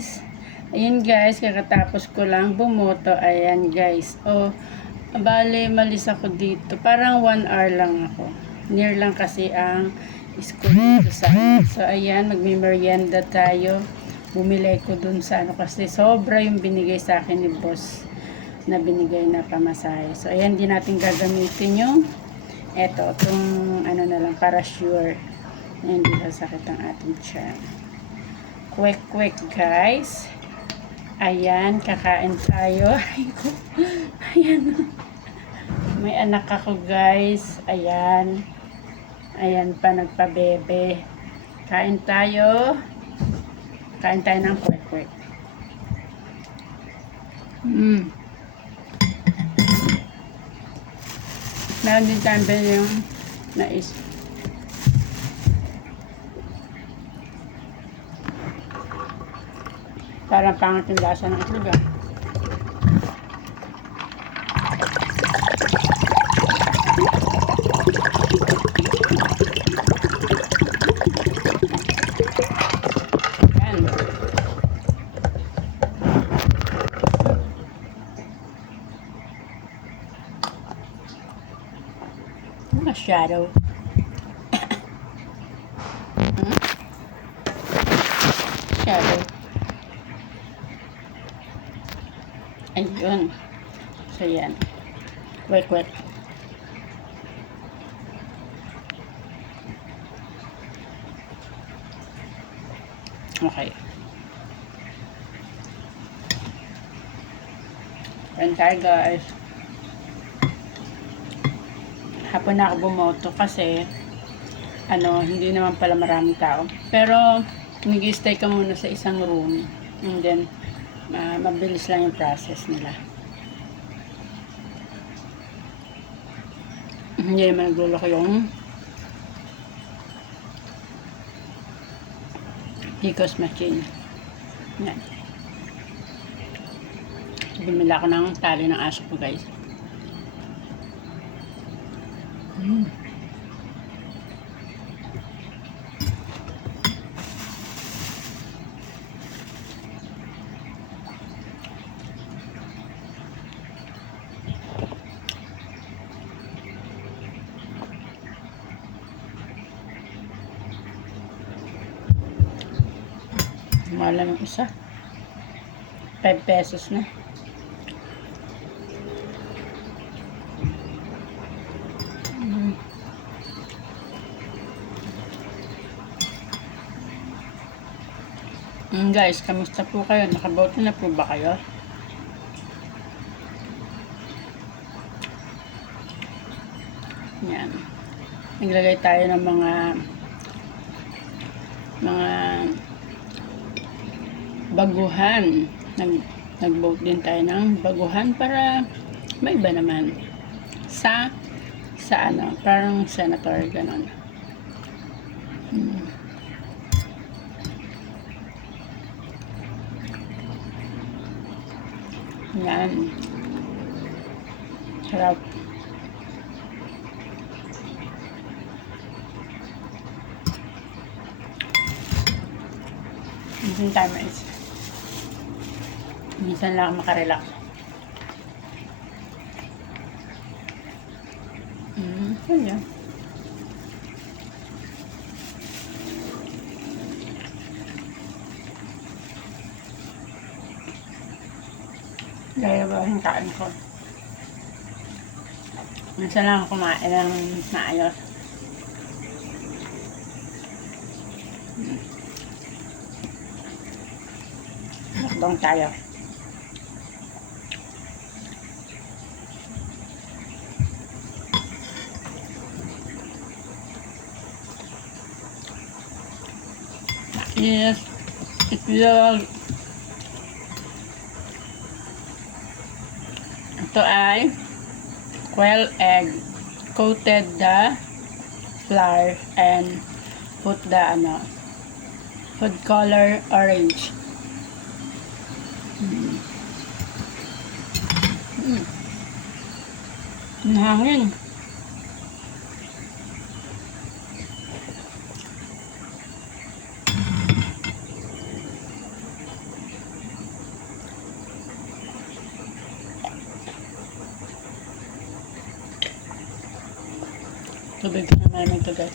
guys. Ayun guys, kakatapos ko lang bumoto. Ayan guys. Oh, bale, malis ako dito. Parang one hour lang ako. Near lang kasi ang school dito sa So ayan, magmi-merienda tayo. Bumili ko dun sa ano kasi sobra yung binigay sa akin ni boss na binigay na pamasahe. So ayan, di natin gagamitin yung eto, itong ano na lang, para sure na hindi sasakit ang ating tiyan. Quick, quick guys. Ayan, kakain tayo. Ayan. May anak ako guys. Ayan. Ayan pa nagpabebe. Kain tayo. Kain tayo ng quick, quick. Mm. Meron din tayo yung nais. Parang pangit yung lasa ng itlog ah. Shadow. Hmm? shadow. Ayun. So, yan. Wait, wait. Okay. Ayan tayo guys. Hapon na ako bumoto kasi ano, hindi naman pala maraming tao. Pero, nag-stay ka muna sa isang room. And then, ma mabilis lang yung process nila. Hindi naman nagluloko yung Picos machine. Yan. Bumila ako ng tali ng aso ko guys. Mm. Lang yung isa. 5 pesos na. Mm. Mm, guys, kamusta po kayo? Nakaboto na po ba kayo? Yan. Naglagay tayo ng mga mga baguhan. Nag, nag-vote din tayo ng baguhan para may iba naman sa sa ano, parang senator ganon. Hmm. Yan. Sarap. Minsan tayo mais. Minsan lang makarelax. Mm, yan. Gaya ba yung kain ko? Minsan lang kumain ng maayos. Lakbang tayo. Yes, itlog. Ito ay quail egg. Coated the flour and put the ano, food color orange. Mm. Mm. Ang hangin. Tubig na malamig to guys.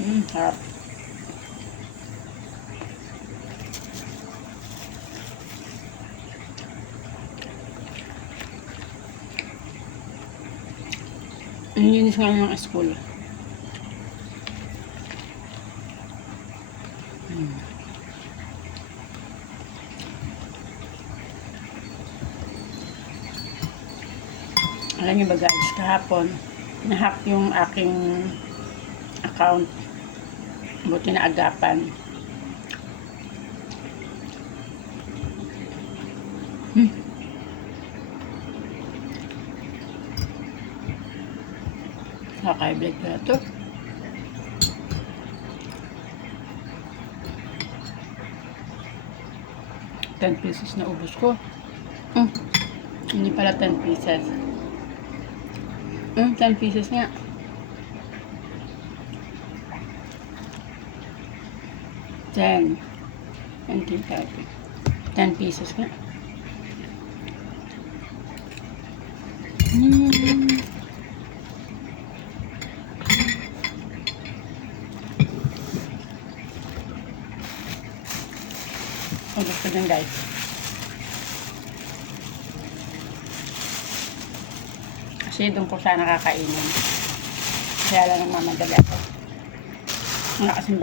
Mm, harap. Linis nga ng school. Hmm. Alam niyo ba guys, kahapon, nahack yung aking account. Buti na agapan. Kakaibig na ito. Ten pieces na ubos ko. Hmm. Hindi pala 10 pieces. Hmm, 10 pieces nga. Ten. Twenty, thirty. Ten pieces nga. Mm. Gusto din guys. Kasi doon ko sana kakainin. Kaya lang nagmamadali ako.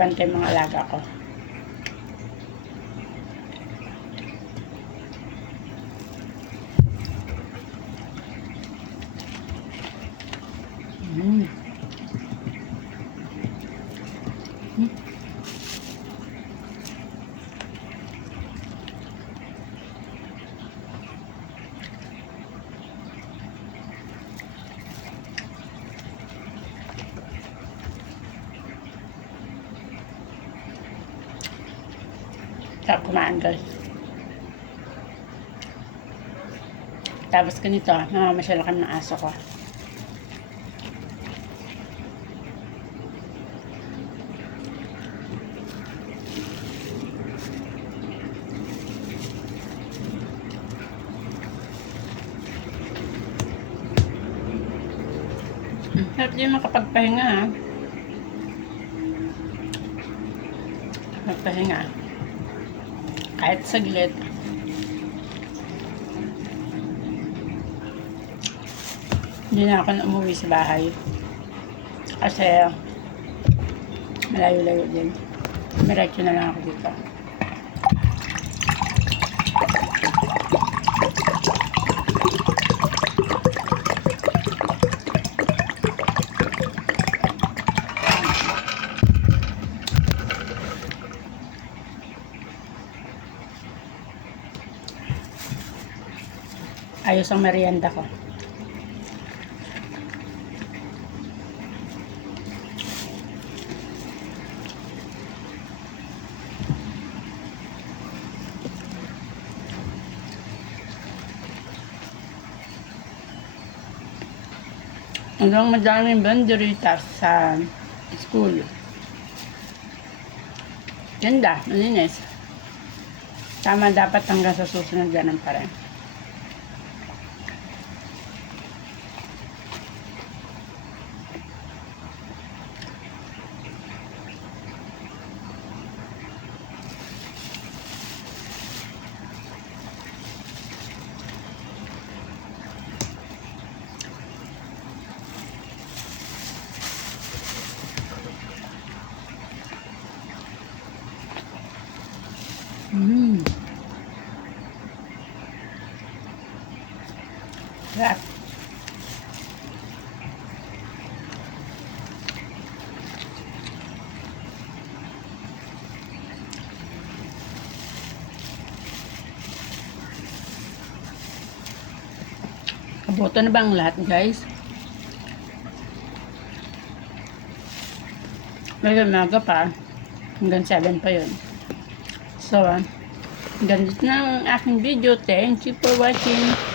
Bantay mga alaga ko. Mm. Sarap kumain guys. Tapos ganito, namamasyal kami ng aso ko. Sarap din makapagpahinga ha. Magpahinga. Kahit saglit. Hindi na ako na umuwi sa bahay. Kasi malayo-layo din. Miretso na lang ako dito. Ayos ang merienda ko. Hanggang madaming banderitas sa school. Ganda, malinis. Tama dapat hanggang sa susunod ganun pa rin. Mm. Sarap. Kaboto na bang lahat, guys? May umaga pa. Hanggang 7 pa yun. So, ganito na ang aking video. Thank you for watching.